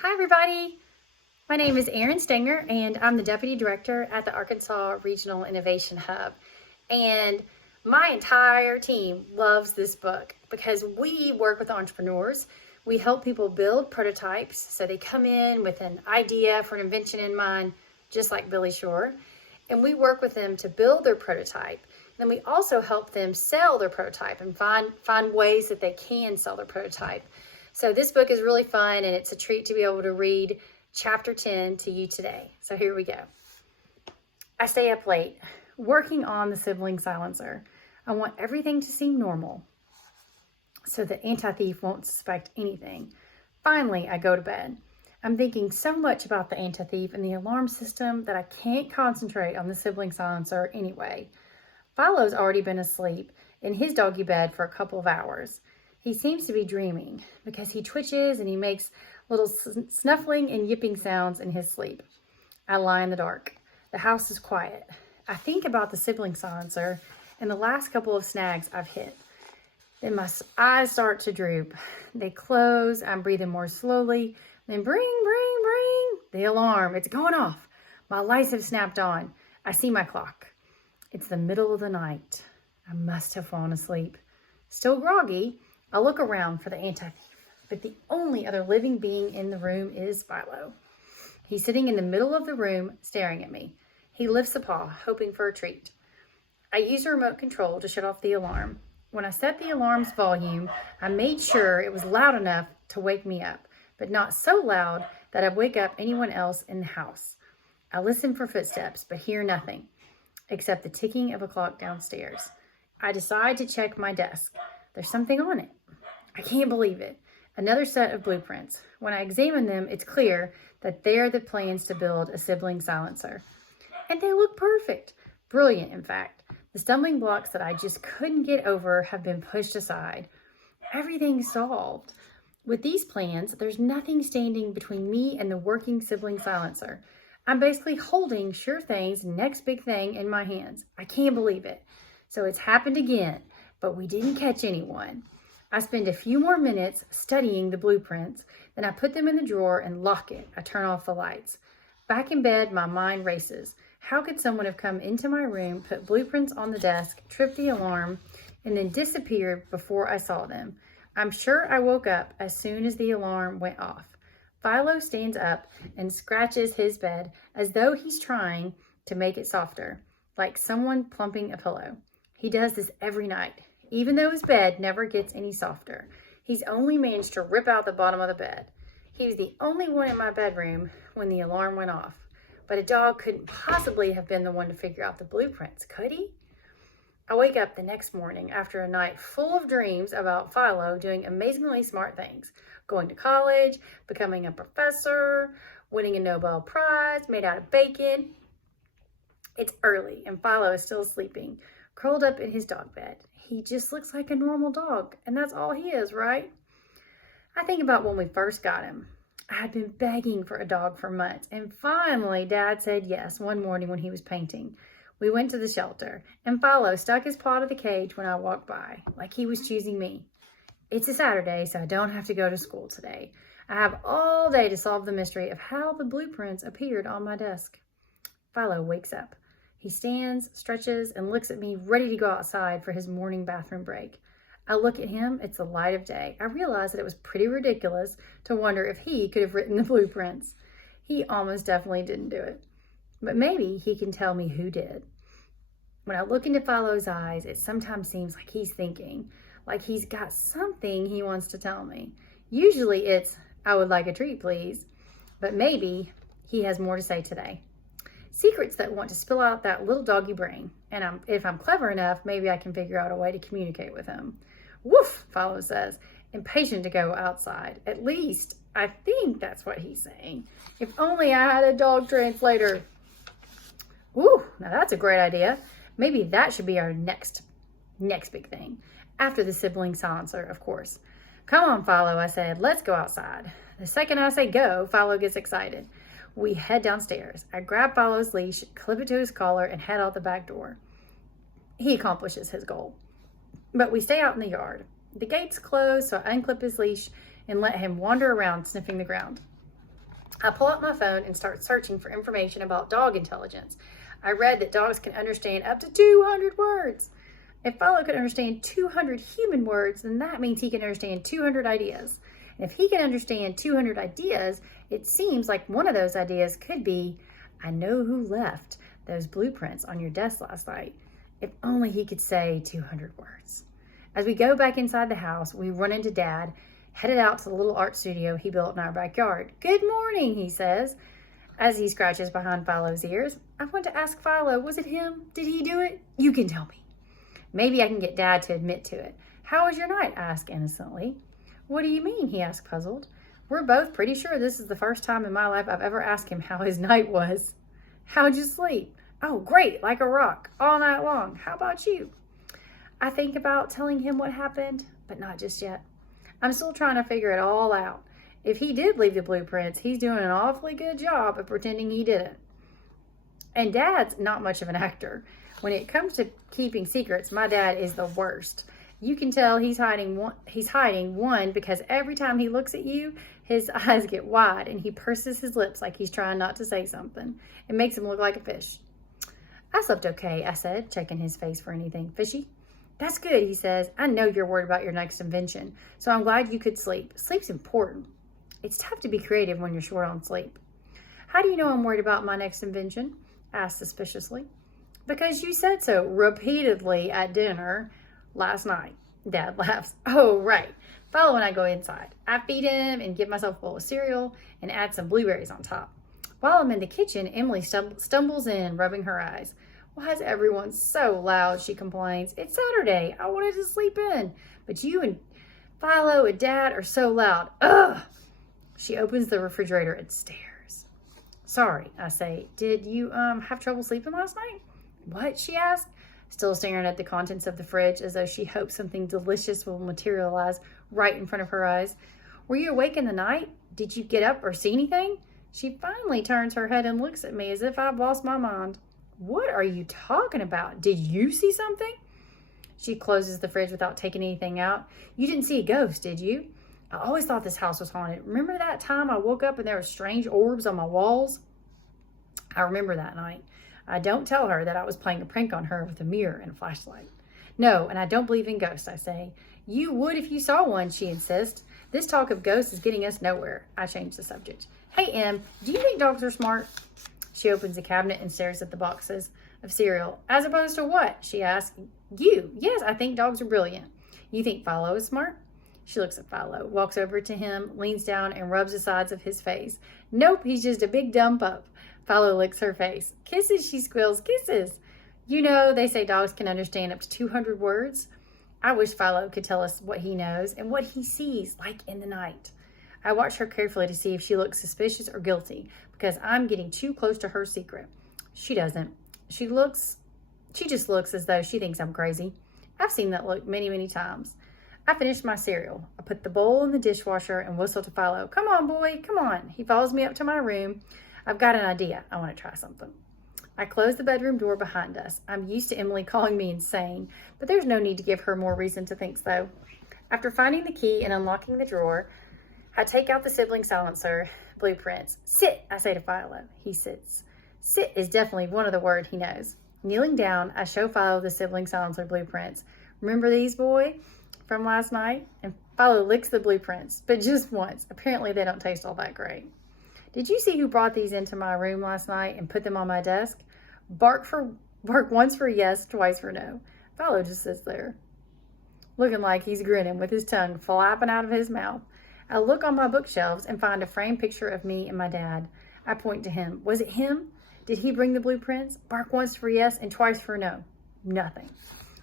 Hi everybody, my name is Errin Stanger and I'm the Deputy Director at the Arkansas Regional Innovation Hub. And my entire team loves this book because we work with entrepreneurs. We help people build prototypes. So they come in with an idea for an invention in mind, just like Billy Shore. And we work with them to build their prototype. And then we also help them sell their prototype and find ways that they can sell their prototype. So this book is really fun and it's a treat to be able to read chapter 10 to you today. So here we go. I stay up late, working on the sibling silencer. I want everything to seem normal so the anti-thief won't suspect anything. Finally, I go to bed. I'm thinking so much about the anti-thief and the alarm system that I can't concentrate on the sibling silencer anyway. Philo's already been asleep in his doggy bed for a couple of hours. He seems to be dreaming because he twitches and he makes little snuffling and yipping sounds in his sleep. I lie in the dark. The house is quiet. I think about the sibling silencer and the last couple of snags I've hit. Then my eyes start to droop. They close. I'm breathing more slowly. Then bring, the alarm. It's going off. My lights have snapped on. I see my clock. It's the middle of the night. I must have fallen asleep. Still groggy, I look around for the anti-thief, but the only other living being in the room is Philo. He's sitting in the middle of the room staring at me. He lifts a paw, hoping for a treat. I use a remote control to shut off the alarm. When I set the alarm's volume, I made sure it was loud enough to wake me up, but not so loud that I'd wake up anyone else in the house. I listen for footsteps, but hear nothing, except the ticking of a clock downstairs. I decide to check my desk. There's something on it. I can't believe it. Another set of blueprints. When I examine them, it's clear that they're the plans to build a sibling silencer. And they look perfect. Brilliant, in fact. The stumbling blocks that I just couldn't get over have been pushed aside. Everything's solved. With these plans, there's nothing standing between me and the working sibling silencer. I'm basically holding Sure Thing's next big thing in my hands. I can't believe it. So it's happened again, but we didn't catch anyone. I spend a few more minutes studying the blueprints, then I put them in the drawer and lock it. I turn off the lights. Back in bed, my mind races. How could someone have come into my room, put blueprints on the desk, tripped the alarm, and then disappeared before I saw them? I'm sure I woke up as soon as the alarm went off. Philo stands up and scratches his bed as though he's trying to make it softer, like someone plumping a pillow. He does this every night, even though his bed never gets any softer. He's only managed to rip out the bottom of the bed. He was the only one in my bedroom when the alarm went off, but a dog couldn't possibly have been the one to figure out the blueprints, could he? I wake up the next morning after a night full of dreams about Philo doing amazingly smart things, going to college, becoming a professor, winning a Nobel Prize made out of bacon. It's early and Philo is still sleeping, curled up in his dog bed. He just looks like a normal dog, and that's all he is, right? I think about when we first got him. I had been begging for a dog for months, and finally Dad said yes one morning when he was painting. We went to the shelter, and Philo stuck his paw to the cage when I walked by, like he was choosing me. It's a Saturday, so I don't have to go to school today. I have all day to solve the mystery of how the blueprints appeared on my desk. Philo wakes up. He stands, stretches, and looks at me, ready to go outside for his morning bathroom break. I look at him. It's the light of day. I realize that it was pretty ridiculous to wonder if he could have written the blueprints. He almost definitely didn't do it. But maybe he can tell me who did. When I look into Philo's eyes, it sometimes seems like he's thinking, like he's got something he wants to tell me. Usually it's, I would like a treat, please. But maybe he has more to say today. Secrets that want to spill out that little doggy brain. And if I'm clever enough, maybe I can figure out a way to communicate with him. Woof, Philo says, impatient to go outside. At least, I think that's what he's saying. If only I had a dog translator. Woo, now that's a great idea. Maybe that should be our next big thing. After the sibling silencer, of course. Come on, Philo, I said, let's go outside. The second I say go, Philo gets excited. We head downstairs. I grab Philo's leash, clip it to his collar, and head out the back door. He accomplishes his goal. But we stay out in the yard. The gate's closed, so I unclip his leash and let him wander around sniffing the ground. I pull out my phone and start searching for information about dog intelligence. I read that dogs can understand up to 200 words. If Philo could understand 200 human words, then that means he can understand 200 ideas. And if he can understand 200 ideas, it seems like one of those ideas could be, I know who left those blueprints on your desk last night. If only he could say 200 words. As we go back inside the house, we run into Dad, headed out to the little art studio he built in our backyard. Good morning, he says, as he scratches behind Philo's ears. I want to ask Philo, was it him? Did he do it? You can tell me. Maybe I can get Dad to admit to it. How was your night? I ask innocently. What do you mean? He asked, puzzled. We're both pretty sure this is the first time in my life I've ever asked him how his night was. How'd you sleep? Oh, great, like a rock, all night long. How about you? I think about telling him what happened, but not just yet. I'm still trying to figure it all out. If he did leave the blueprints, he's doing an awfully good job of pretending he didn't. And Dad's not much of an actor. When it comes to keeping secrets, my dad is the worst. You can tell he's hiding one because every time he looks at you, his eyes get wide and he purses his lips like he's trying not to say something. It makes him look like a fish. I slept okay, I said, checking his face for anything fishy. That's good, he says. I know you're worried about your next invention, so I'm glad you could sleep. Sleep's important. It's tough to be creative when you're short on sleep. How do you know I'm worried about my next invention? I asked suspiciously. Because you said so repeatedly at dinner last night. Dad laughs. Oh, right. Philo and I go inside. I feed him and give myself a bowl of cereal and add some blueberries on top. While I'm in the kitchen, Emily stumbles in, rubbing her eyes. Why is everyone so loud? She complains. It's Saturday. I wanted to sleep in. But you and Philo and Dad are so loud. Ugh! She opens the refrigerator and stares. Sorry, I say. Did you have trouble sleeping last night? What? She asked, still staring at the contents of the fridge as though she hoped something delicious will materialize right in front of her eyes. Were you awake in the night? Did you get up or see anything? She finally turns her head and looks at me as if I've lost my mind. What are you talking about? Did you see something? She closes the fridge without taking anything out. You didn't see a ghost, did you? I always thought this house was haunted. Remember that time I woke up and there were strange orbs on my walls? I remember that night. I don't tell her that I was playing a prank on her with a mirror and a flashlight. No, and I don't believe in ghosts, I say. You would if you saw one, she insists. This talk of ghosts is getting us nowhere. I change the subject. Hey, Em, do you think dogs are smart? She opens the cabinet and stares at the boxes of cereal. As opposed to what? She asks. You. Yes, I think dogs are brilliant. You think Philo is smart? She looks at Philo, walks over to him, leans down, and rubs the sides of his face. Nope, he's just a big dumb pup. Philo licks her face. Kisses, she squeals, kisses. You know, they say dogs can understand up to 200 words. I wish Philo could tell us what he knows and what he sees, like in the night. I watch her carefully to see if she looks suspicious or guilty, because I'm getting too close to her secret. She doesn't. She just looks as though she thinks I'm crazy. I've seen that look many, many times. I finish my cereal. I put the bowl in the dishwasher and whistle to Philo. Come on, boy, come on. He follows me up to my room. I've got an idea. I want to try something. I close the bedroom door behind us. I'm used to Emily calling me insane, but there's no need to give her more reason to think so. After finding the key and unlocking the drawer, I take out the sibling silencer blueprints. Sit, I say to Philo. He sits. Sit is definitely one of the words he knows. Kneeling down, I show Philo the sibling silencer blueprints. Remember these, boy, from last night? And Philo licks the blueprints, but just once. Apparently they don't taste all that great. Did you see who brought these into my room last night and put them on my desk? Bark once for yes, twice for no. Philo just sits there, looking like he's grinning with his tongue flapping out of his mouth. I look on my bookshelves and find a framed picture of me and my dad. I point to him. Was it him? Did he bring the blueprints? Bark once for yes and twice for no. Nothing.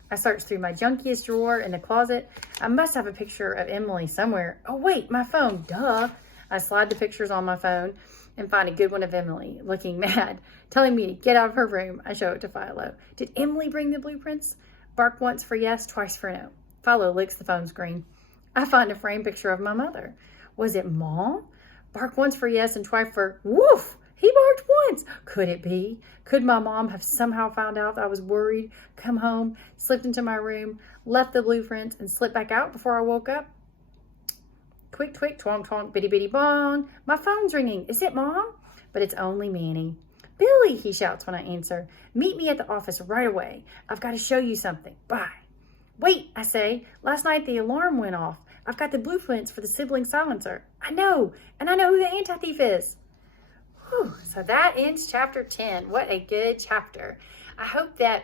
I search through my junkiest drawer in the closet. I must have a picture of Emily somewhere. Oh, wait, my phone. Duh. I slide the pictures on my phone and find a good one of Emily, looking mad, telling me to get out of her room. I show it to Philo. Did Emily bring the blueprints? Bark once for yes, twice for no. Philo licks the phone screen. I find a framed picture of my mother. Was it Mom? Bark once for yes and twice for woof. He barked once. Could it be? Could my mom have somehow found out I was worried, come home, slipped into my room, left the blueprints, and slipped back out before I woke up? Quick, quick, twonk, twonk, bitty, bitty, bong. My phone's ringing. Is it Mom? But it's only Manny. Billy, he shouts when I answer. Meet me at the office right away. I've got to show you something. Bye. Wait, I say. Last night the alarm went off. I've got the blueprints for the sibling silencer. I know, and I know who the anti-thief is. Whew. So that ends chapter 10. What a good chapter. I hope that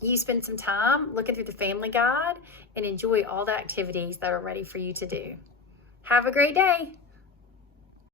you spend some time looking through the family guide and enjoy all the activities that are ready for you to do. Have a great day.